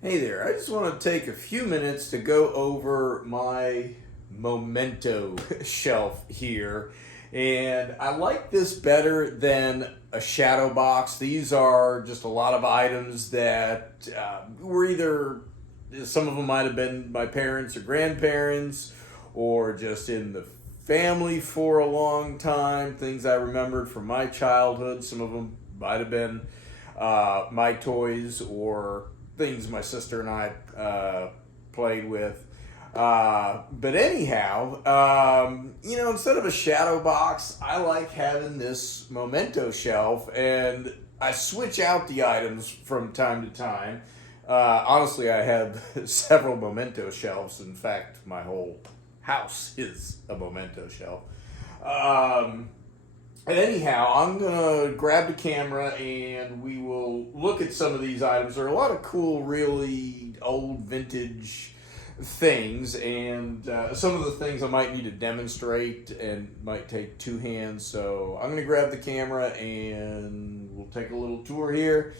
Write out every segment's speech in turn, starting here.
Hey there, I just want to take a few minutes to go over my Memento shelf here. And I like this better than a shadow box. These are just a lot of items that were either, some of them might have been my parents or grandparents, or just in the family for a long time. Things I remembered from my childhood. Some of them might have been my toys or things my sister and I played with. But anyhow, instead of a shadow box, I like having this memento shelf, and I switch out the items from time to time. Honestly, I have several memento shelves. In fact, my whole house is a memento shelf. Um, and anyhow, I'm going to grab the camera and we will look at some of these items. There are a lot of cool, really old vintage things, and some of the things I might need to demonstrate and might take two hands. So I'm going to grab the camera and we'll take a little tour here.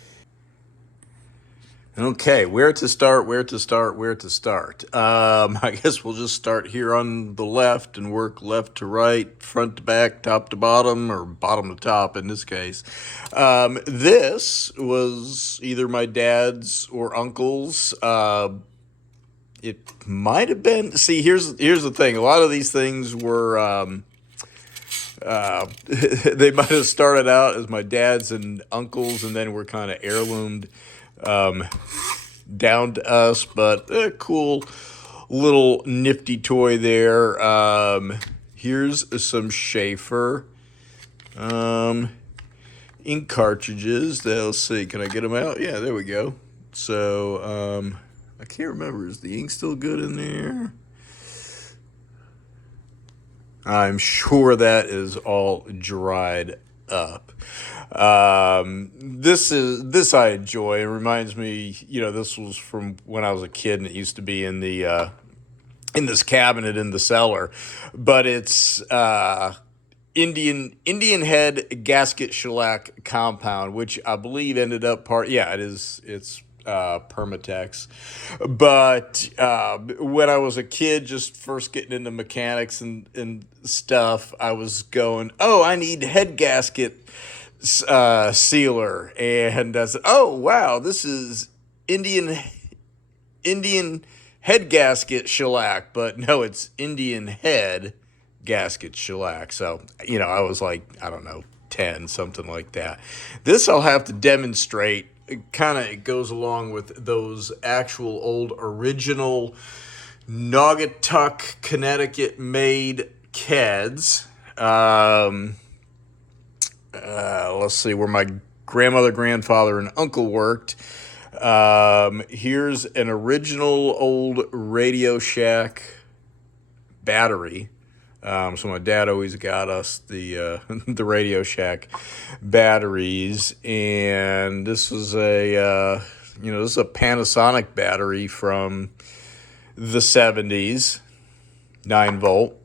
Okay, where to start, where to start, where to start. I guess we'll just start here on the left and work left to right, front to back, top to bottom, or bottom to top in this case. This was either my dad's or uncle's. It might have been. See, here's the thing. A lot of these things were. They might have started out as my dad's and uncle's, and then were kind of heirloomed um, down to us. But a cool little nifty toy there. Here's some Schaefer ink cartridges. Let's see, can I get them out? Yeah, there we go. So I can't remember. Is the ink still good in there? I'm sure that is all dried up. This I enjoy. It reminds me, this was from when I was a kid, and it used to be in the in this cabinet in the cellar. But it's Indian head gasket shellac compound, which I believe ended up part. Yeah, it is. It's Permatex. But when I was a kid, just first getting into mechanics and stuff, I was going, oh, I need head gasket sealer. And I said, oh, wow, this is Indian head gasket shellac. But no, it's Indian head gasket shellac. So, I was like, I don't know, 10, something like that. This I'll have to demonstrate. It goes along with those actual old original Naugatuck, Connecticut made KEDs. Let's see, where my grandmother, grandfather, and uncle worked. Here's an original old Radio Shack battery. So my dad always got us the the Radio Shack batteries, and this is this is a Panasonic battery from the 70s, 9 volt.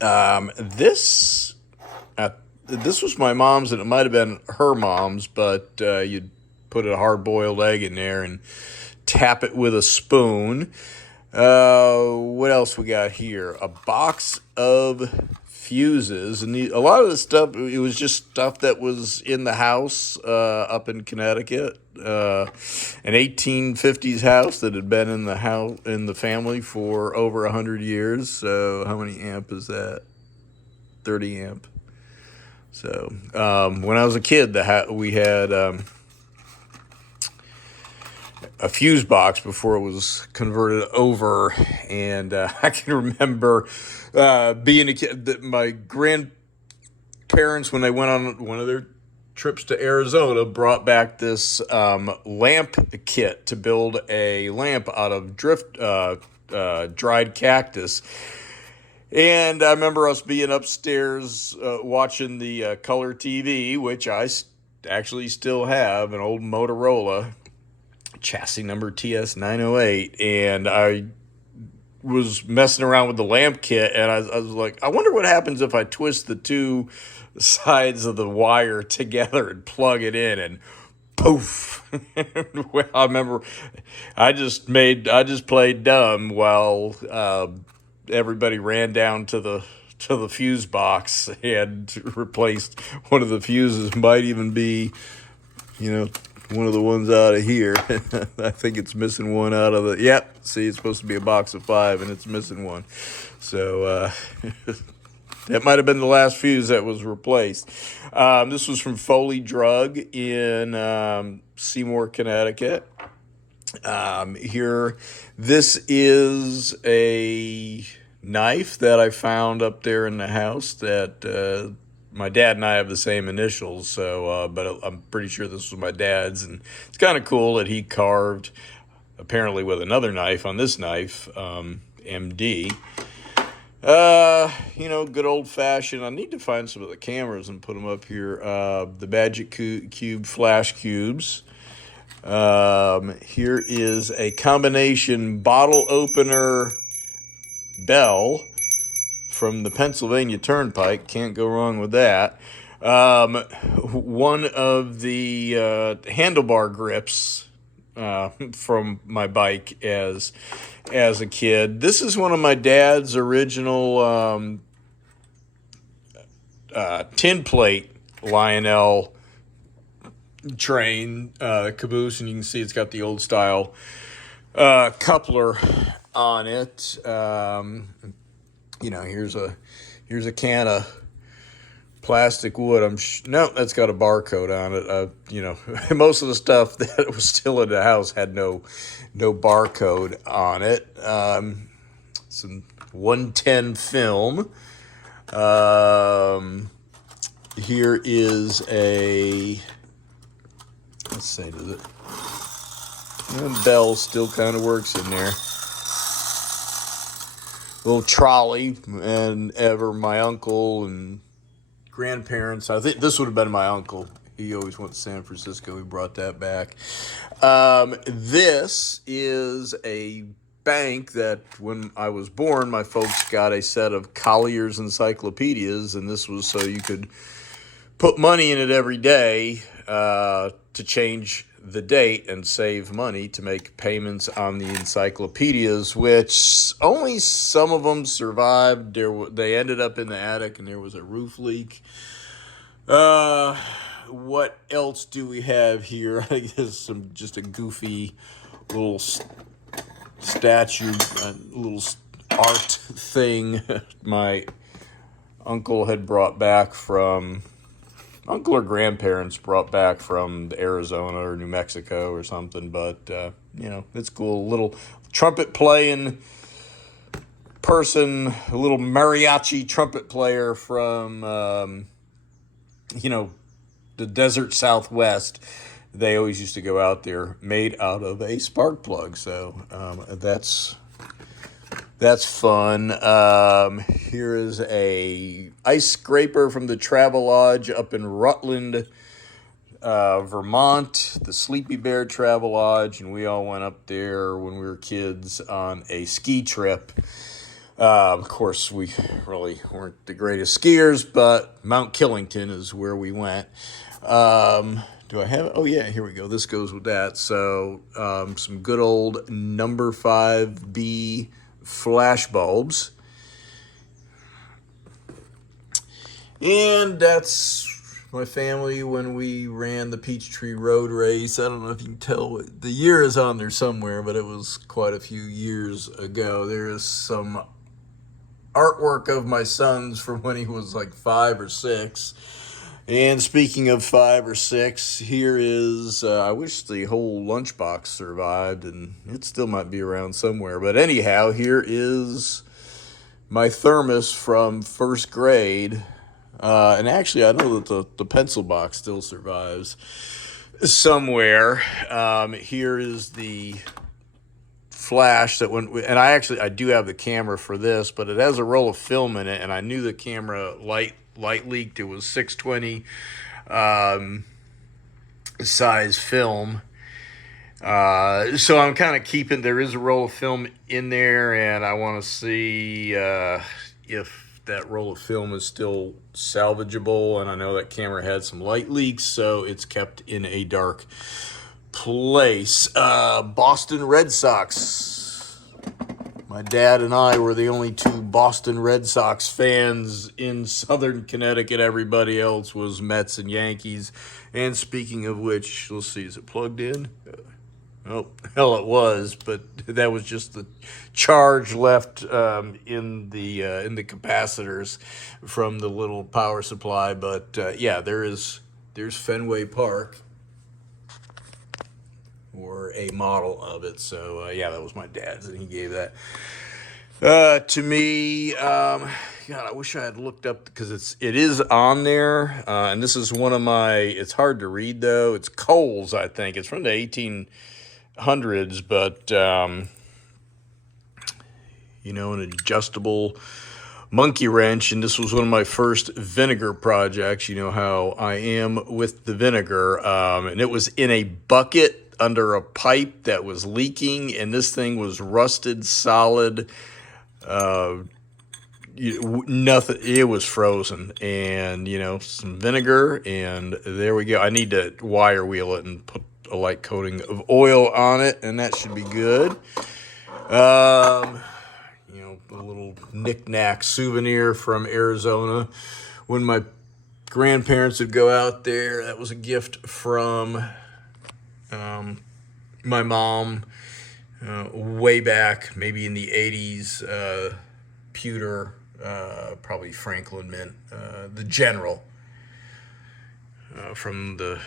This was my mom's, and it might have been her mom's, but you'd put a hard-boiled egg in there and tap it with a spoon. What else we got here? A box of fuses, and a lot of the stuff, it was just stuff that was in the house up in Connecticut. An 1850s house that had been in the family for over 100 years. So how many amp is that? 30 amp. So when I was a kid, we had a fuse box before it was converted over, and I can remember being a kid that my grandparents, when they went on one of their trips to Arizona, brought back this lamp kit to build a lamp out of dried cactus. And I remember us being upstairs watching the color TV, which I actually still have, an old Motorola chassis number TS908, and I was messing around with the lamp kit, and I was like, I wonder what happens if I twist the two sides of the wire together and plug it in, and poof. Well, I remember I just played dumb while everybody ran down to the fuse box and replaced one of the fuses. Might even be, one of the ones out of here. I think it's missing one out of the. Yep. See, it's supposed to be a box of 5, and it's missing one. So that might have been the last fuse that was replaced. This was from Foley Drug in Seymour, Connecticut. Here, this is a knife that I found up there in the house that my dad and I have the same initials, so but I'm pretty sure this was my dad's, and it's kind of cool that he carved, apparently with another knife on this knife, MD. Good old fashioned. I need to find some of the cameras and put them up here. The Magic Cube flash cubes. Here is a combination bottle opener bell from the Pennsylvania Turnpike. Can't go wrong with that. One of the handlebar grips from my bike as a kid. This is one of my dad's original tin plate Lionel train caboose, and you can see it's got the old style coupler on it. Here's a can of plastic wood. No, that's got a barcode on it. Most of the stuff that was still in the house had no barcode on it. Some 110 film. Here is a. Let's say, does it? The bell still kind of works in there. Little trolley, and my uncle and grandparents. I think this would have been my uncle. He always went to San Francisco. He brought that back. This is a bank that when I was born, my folks got a set of Collier's encyclopedias, and this was so you could put money in it every day to change the date and save money to make payments on the encyclopedias, which only some of them survived. They ended up in the attic, and there was a roof leak. What else do we have here? I guess just a goofy little statue, little art thing my uncle had brought back from. Uncle or grandparents brought back from Arizona or New Mexico or something, but, it's cool. A little trumpet playing person, a little mariachi trumpet player from, the desert Southwest. They always used to go out there, made out of a spark plug, so that's fun. Here is a ice scraper from the Travelodge up in Rutland, Vermont, the Sleepy Bear Travelodge, and we all went up there when we were kids on a ski trip. Of course, we really weren't the greatest skiers, but Mount Killington is where we went. Do I have it? Oh, yeah, here we go. This goes with that. So some good old number 5B flash bulbs, and that's my family when we ran the Peachtree Road Race. I don't know if you can tell, the year is on there somewhere, but it was quite a few years ago. There is some artwork of my son's from when he was like 5 or 6. And speaking of 5 or 6, here is, I wish the whole lunchbox survived, and it still might be around somewhere. But anyhow, here is my thermos from first grade. And actually, I know that the pencil box still survives somewhere. Here is the flash that went, and I do have the camera for this, but it has a roll of film in it, and I knew the camera light leaked. It was 620 size film. So I'm kind of keeping, there is a roll of film in there, and I want to see if that roll of film is still salvageable, and I know that camera had some light leaks, so it's kept in a dark place. Boston Red Sox. My dad and I were the only two Boston Red Sox fans in Southern Connecticut. Everybody else was Mets and Yankees. And speaking of which, let's see, is it plugged in? Oh, hell, it was, but that was just the charge left in the capacitors from the little power supply. But yeah, there's Fenway Park, or a model of it. So yeah, that was my dad's, and he gave that to me. God, I wish I had looked up, because it is on there, and this is one of my. It's hard to read though. It's Coles, I think. It's from the 1800s, but an adjustable monkey wrench, and this was one of my first vinegar projects. You know how I am with the vinegar, and it was in a bucket under a pipe that was leaking, and this thing was rusted solid. Nothing. It was frozen, and some vinegar, and there we go. I need to wire wheel it and put a light coating of oil on it, and that should be good. A little knick-knack souvenir from Arizona. When my grandparents would go out there, that was a gift from my mom way back, maybe in the 80s. Pewter, probably Franklin Mint, the General, from the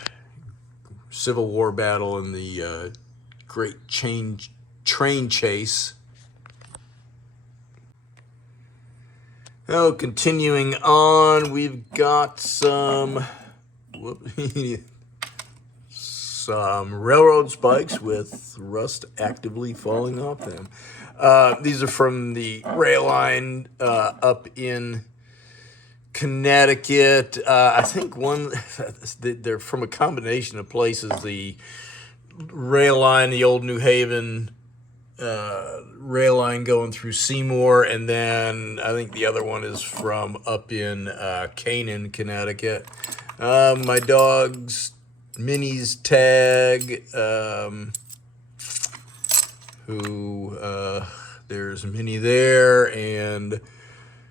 Civil War battle and the Great Train Chase. Oh, continuing on, we've got some railroad spikes with rust actively falling off them. These are from the rail line up in Connecticut. I think they're from a combination of places. The rail line, the old New Haven rail line going through Seymour, and then I think the other one is from up in Canaan, Connecticut. My dog's Minnie's tag, there's Minnie there, and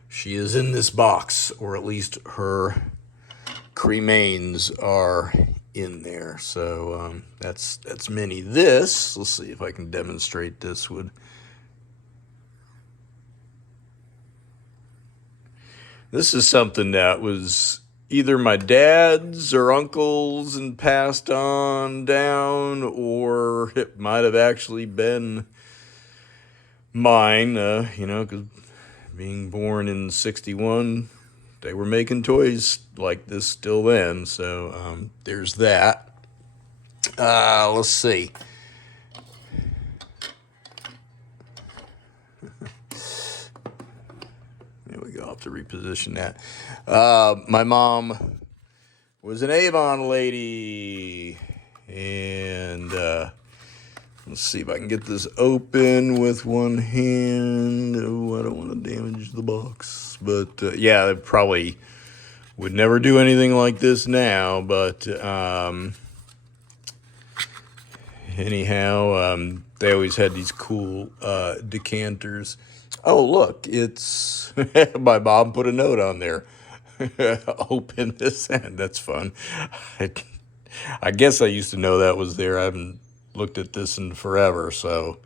she is in this box, or at least her cremains are in there. So that's Minnie. Let's see if I can demonstrate this with. This is something that was either my dad's or uncle's and passed on down, or it might have actually been mine, because being born in 61, they were making toys like this still then. So there's that. Let's see. There we go. I'll have to reposition that. My mom was an Avon lady, and let's see if I can get this open with one hand. Oh, I don't want to damage the box, but yeah, they probably would never do anything like this now. But anyhow, they always had these cool decanters. Oh, look, it's my mom put a note on there. Open this end. That's fun. I guess I used to know that was there. I haven't looked at this in forever. So,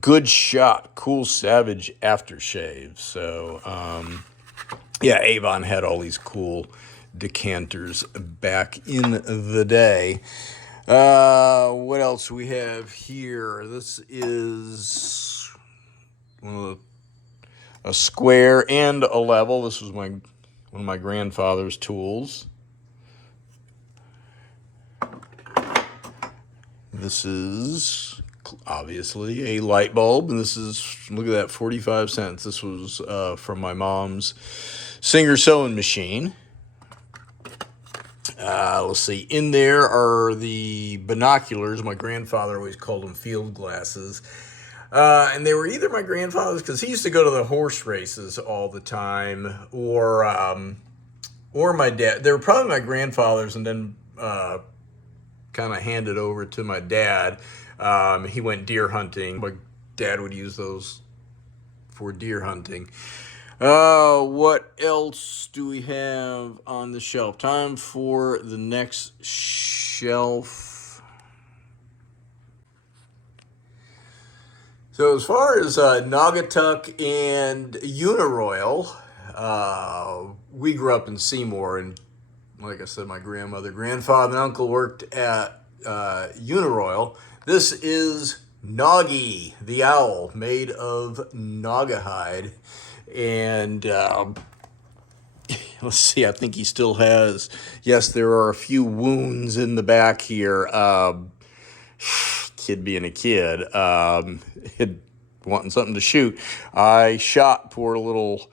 good shot. Cool Savage aftershave. So, yeah, Avon had all these cool decanters back in the day. What else we have here? This is a square and a level. This was one of my grandfather's tools. This is obviously a light bulb, and this is, look at that, 45 cents. This was from my mom's Singer sewing machine. Let's see, in there are the binoculars. My grandfather always called them field glasses. And they were either my grandfather's, because he used to go to the horse races all the time, or my dad. They were probably my grandfather's, and then kind of handed over to my dad. He went deer hunting. My dad would use those for deer hunting. What else do we have on the shelf? Time for the next shelf. So as far as Naugatuck and Uniroyal, we grew up in Seymour, and like I said, my grandfather, and uncle worked at Uniroyal. This is Noggy, the owl, made of Naugahyde. And let's see, I think he still has, yes, there are a few wounds in the back here. Kid being a kid, wanting something to shoot. I shot poor little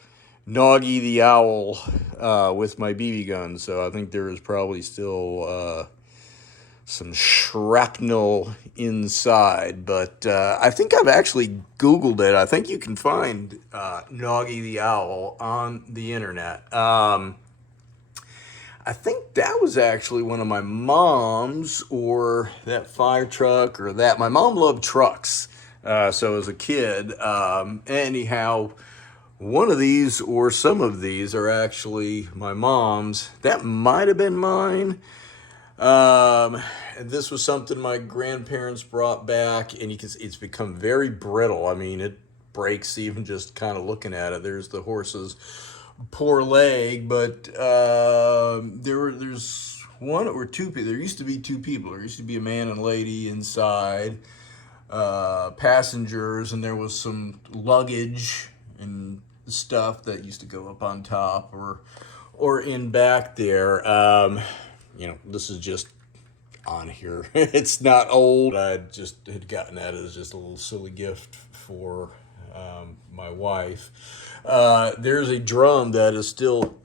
Noggy the owl with my BB gun, so I think there is probably still some shrapnel inside, but I think I've actually Googled it. I think you can find Noggy the owl on the internet. I think that was actually one of my mom's, or that fire truck, or that. My mom loved trucks, so as a kid. Anyhow, one of these, or some of these, are actually my mom's. That might have been mine. This was something my grandparents brought back, and it's become very brittle. I mean, it breaks even just kind of looking at it. There's the horse's poor leg, but there's one or two people. There used to be two people. There used to be a man and lady inside, passengers, and there was some luggage and stuff that used to go up on top or in back there. This is just on here. It's not old. I just had gotten that as just a little silly gift for my wife. There's a drum that is still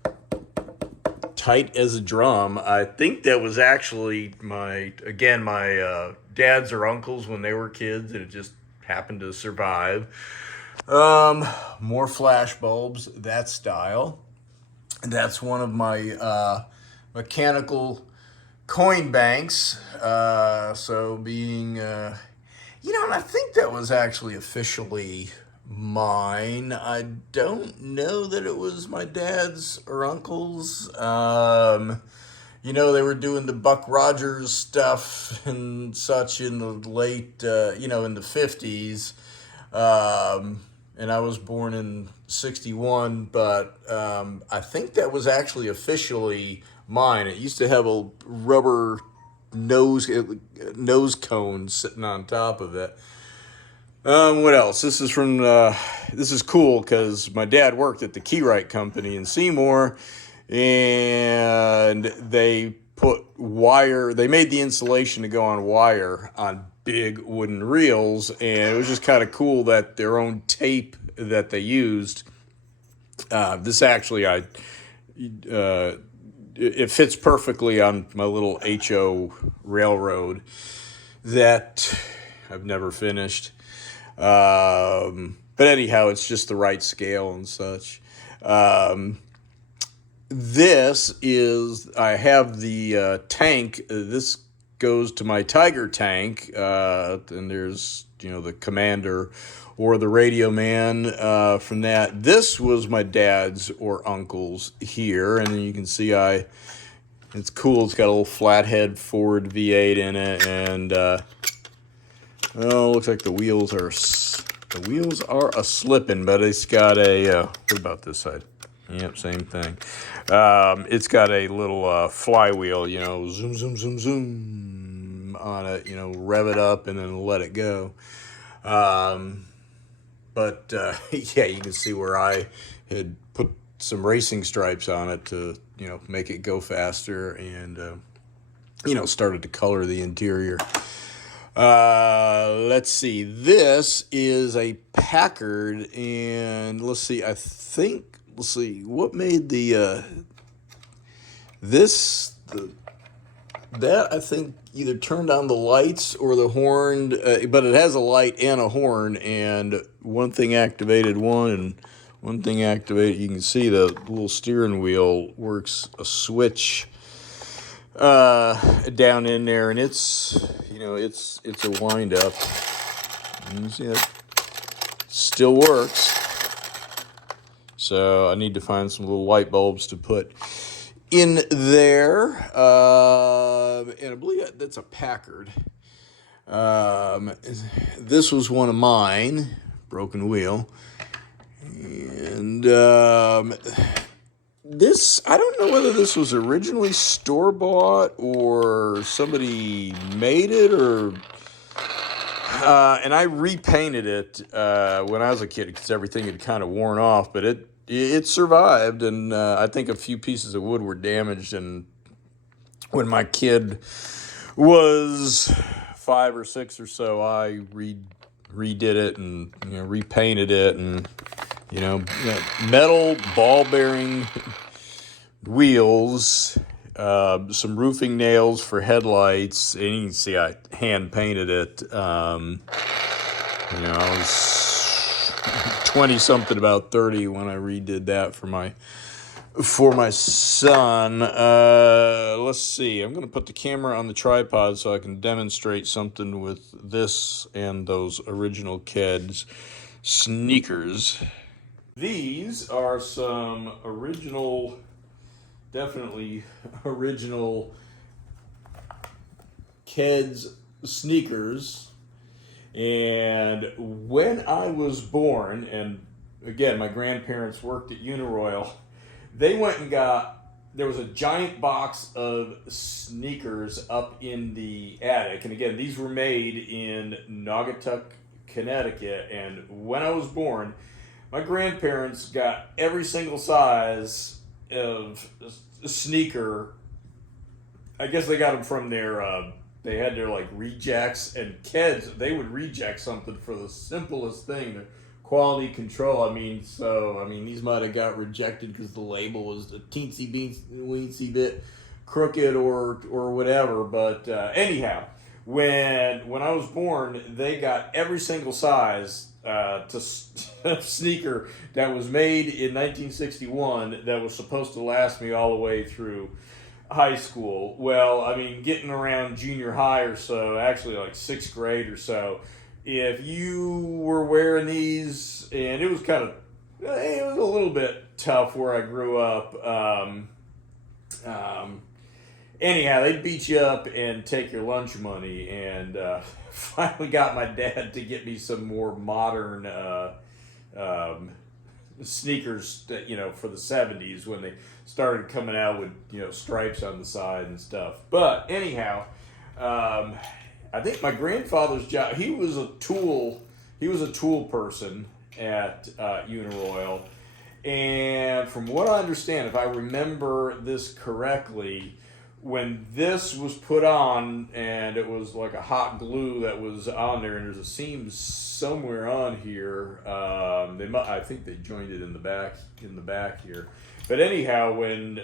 tight as a drum. I think that was actually my dads or uncles when they were kids, and it just happened to survive. More flash bulbs, that style. That's one of my mechanical coin banks. So being, and I think that was actually officially mine. I don't know that it was my dad's or uncle's. They were doing the Buck Rogers stuff and such in the late, in the 50s. And I was born in 61, but I think that was actually officially mine. It used to have a rubber nose cone sitting on top of it. What else? This is cool because my dad worked at the Keyright Company in Seymour, and they made the insulation to go on wire on big wooden reels, and it was just kind of cool that their own tape that they used. This actually, it fits perfectly on my little HO railroad that I've never finished. But anyhow, it's just the right scale and such. I have the tank. This goes to my Tiger tank, and there's, the commander or the radio man from that. This was my dad's or uncle's here, and then you can see it's cool. It's got a little flathead Ford V8 in it, and looks like the wheels are a slipping, but it's got what about this side? Yep, same thing. It's got a little flywheel, zoom, zoom, zoom, zoom on it, rev it up and then let it go. But you can see where I had put some racing stripes on it to, make it go faster, and, started to color the interior. Let's see. This is a Packard, and let's see, what made the That, I think, either turned on the lights or the horn, but it has a light and a horn, and one thing activated one, and one thing activated. You can see the little steering wheel works a switch down in there, and it's a wind up. You see that still works. So I need to find some little light bulbs to put in there, and I believe that's a Packard. This was one of mine, broken wheel, and this, I don't know whether this was originally store-bought or somebody made it, or and I repainted it when I was a kid because everything had kind of worn off, but it survived, and I think a few pieces of wood were damaged, and when my kid was 5 or 6 or so, I redid it and repainted it, and metal ball bearing wheels, some roofing nails for headlights, and you can see I hand painted it. I was 20 something, about 30 when I redid that for my son. Let's see. I'm going to put the camera on the tripod so I can demonstrate something with this and those original Keds sneakers. These are some original, definitely original Keds sneakers. And when I was born, and again, my grandparents worked at Uniroyal, they went and there was a giant box of sneakers up in the attic. And again, these were made in Naugatuck, Connecticut. And when I was born, my grandparents got every single size of sneaker. I guess they got them from they had their like rejects, and Keds, they would reject something for the simplest thing. Quality control. These might have got rejected because the label was a teensy bit crooked or whatever. But anyhow, when I was born, they got every single size sneaker that was made in 1961 that was supposed to last me all the way through high school. Well, getting around junior high or so, actually like 6th grade or so, if you were wearing these, and it was a little bit tough where I grew up. Anyhow, they'd beat you up and take your lunch money, and finally got my dad to get me some more modern sneakers that, for the 70s when they started coming out with, stripes on the side and stuff. But anyhow, I think my grandfather's job, he was a tool person at Uniroyal. And from what I understand, if I remember this correctly, when this was put on, and it was like a hot glue that was on there, and there's a seam somewhere on here. I think they joined it in the back here. But anyhow, when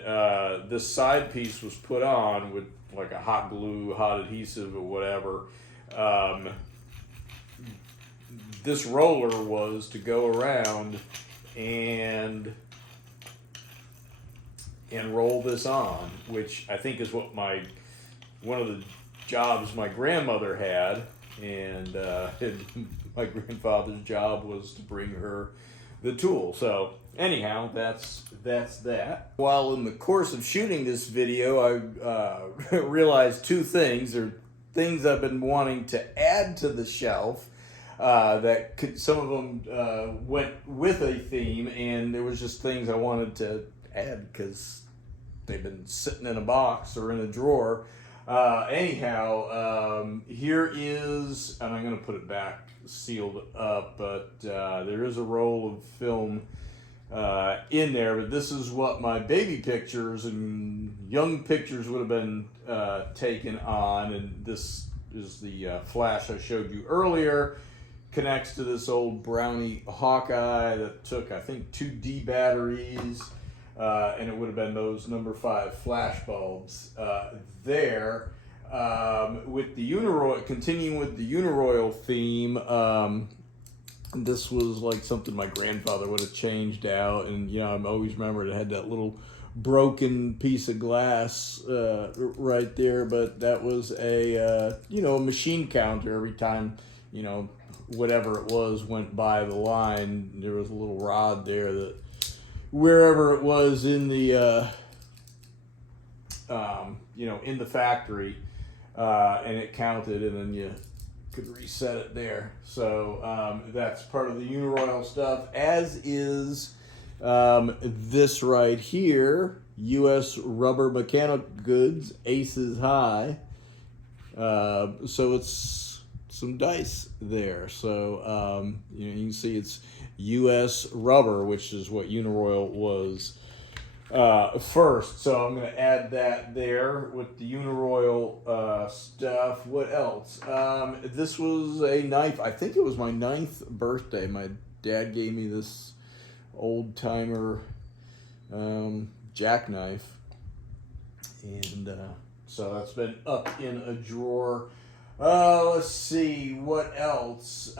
this side piece was put on with like a hot glue, hot adhesive, or whatever, this roller was to go around and roll this on, which I think is what one of the jobs my grandmother had, and my grandfather's job was to bring her the tool. So anyhow, that's that. While in the course of shooting this video, I realized two things, or things I've been wanting to add to the shelf. Some of them went with a theme, and there was just things I wanted to add because they've been sitting in a box or in a drawer. Here is, and I'm going to put it back sealed up, but there is a roll of film in there. But this is what my baby pictures and young pictures would have been taken on, and this is the flash I showed you earlier. Connects to this old Brownie Hawkeye that took, I think, 2 D batteries, and it would have been those number 5 flash bulbs there. with the Uniroyal, continuing with the Uniroyal theme, this was like something my grandfather would have changed out, and I always remember it had that little broken piece of glass right there, but that was a machine counter. Every time whatever it was went by the line, there was a little rod there that wherever it was in the in the factory, and it counted, and then you could reset it there. So that's part of the Uniroyal stuff, as is this right here, U.S. Rubber Mechanic Goods, Aces High. So it's some dice there. So you can see it's U.S. Rubber, which is what Uniroyal was first. So I'm going to add that there with the Uniroyal stuff. What else? This was a knife. I think it was my 9th birthday. My dad gave me this old timer jackknife, and so that's been up in a drawer. Let's see what else.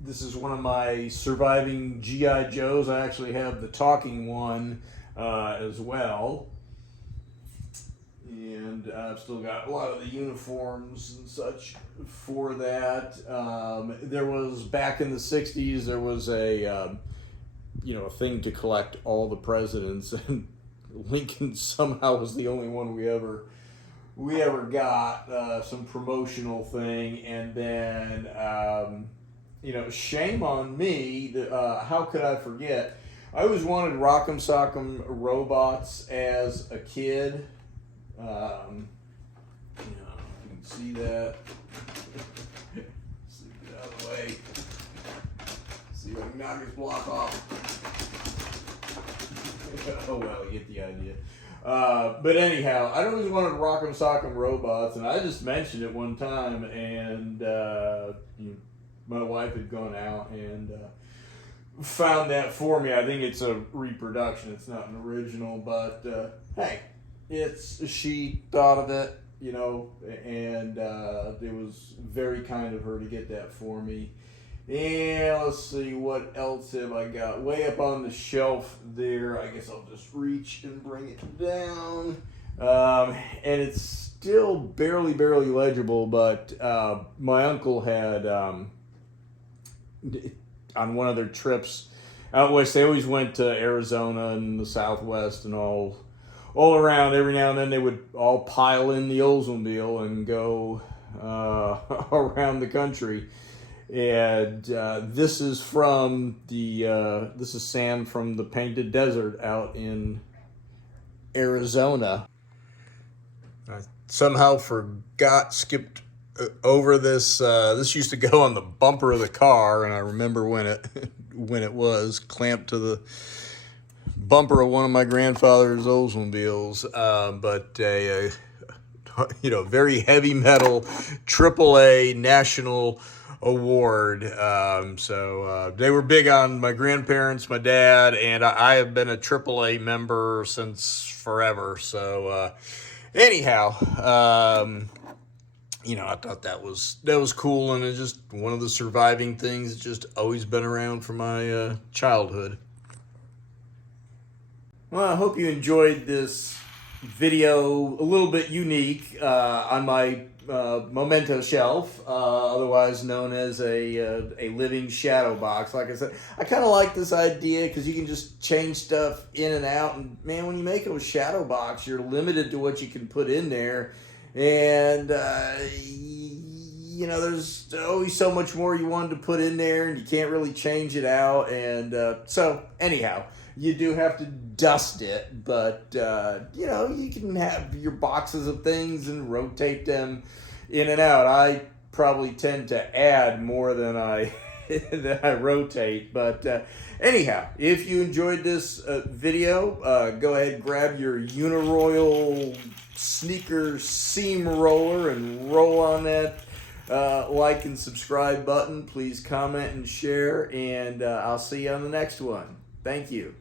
This is one of my surviving GI Joes. I actually have the talking one as well, and I've still got a lot of the uniforms and such for that. There was, back in the 60s, there was a thing to collect all the presidents, and Lincoln somehow was the only one we ever got, some promotional thing. And then shame on me, how could I forget? I always wanted Rock'em Sock'em robots as a kid. You can see that. See, get out of the way. See if I can knock his block off. Oh well, you get the idea. But anyhow, I always wanted Rock'em Sock'em robots, and I just mentioned it one time, and my wife had gone out and found that for me. I think it's a reproduction. It's not an original, but hey, she thought of it, and it was very kind of her to get that for me. And let's see, what else have I got? Way up on the shelf there. I guess I'll just reach and bring it down. And it's still barely legible, but my uncle had, on one of their trips out west, they always went to Arizona and the Southwest and all around. Every now and then they would all pile in the Oldsmobile and go around the country. And this is sand from the Painted Desert out in Arizona. I somehow skipped over this. This used to go on the bumper of the car, and I remember when it was clamped to the bumper of one of my grandfather's Oldsmobiles. But a very heavy metal AAA national award. So they were big on my grandparents, my dad, and I have been a AAA member since forever. So anyhow, I thought that was cool, and it's just one of the surviving things that's just always been around from my childhood. Well, I hope you enjoyed this video, a little bit unique, on my Memento Shelf, otherwise known as a living shadow box. Like I said, I kind of like this idea because you can just change stuff in and out. And man, when you make a shadow box, you're limited to what you can put in there. And, there's always so much more you wanted to put in there, and you can't really change it out. And so anyhow, you do have to dust it, but, you can have your boxes of things and rotate them in and out. I probably tend to add more than I rotate. But anyhow, if you enjoyed this video, go ahead and grab your Uniroyal sneaker seam roller and roll on that like and subscribe button. Please comment and share, and I'll see you on the next one. Thank you.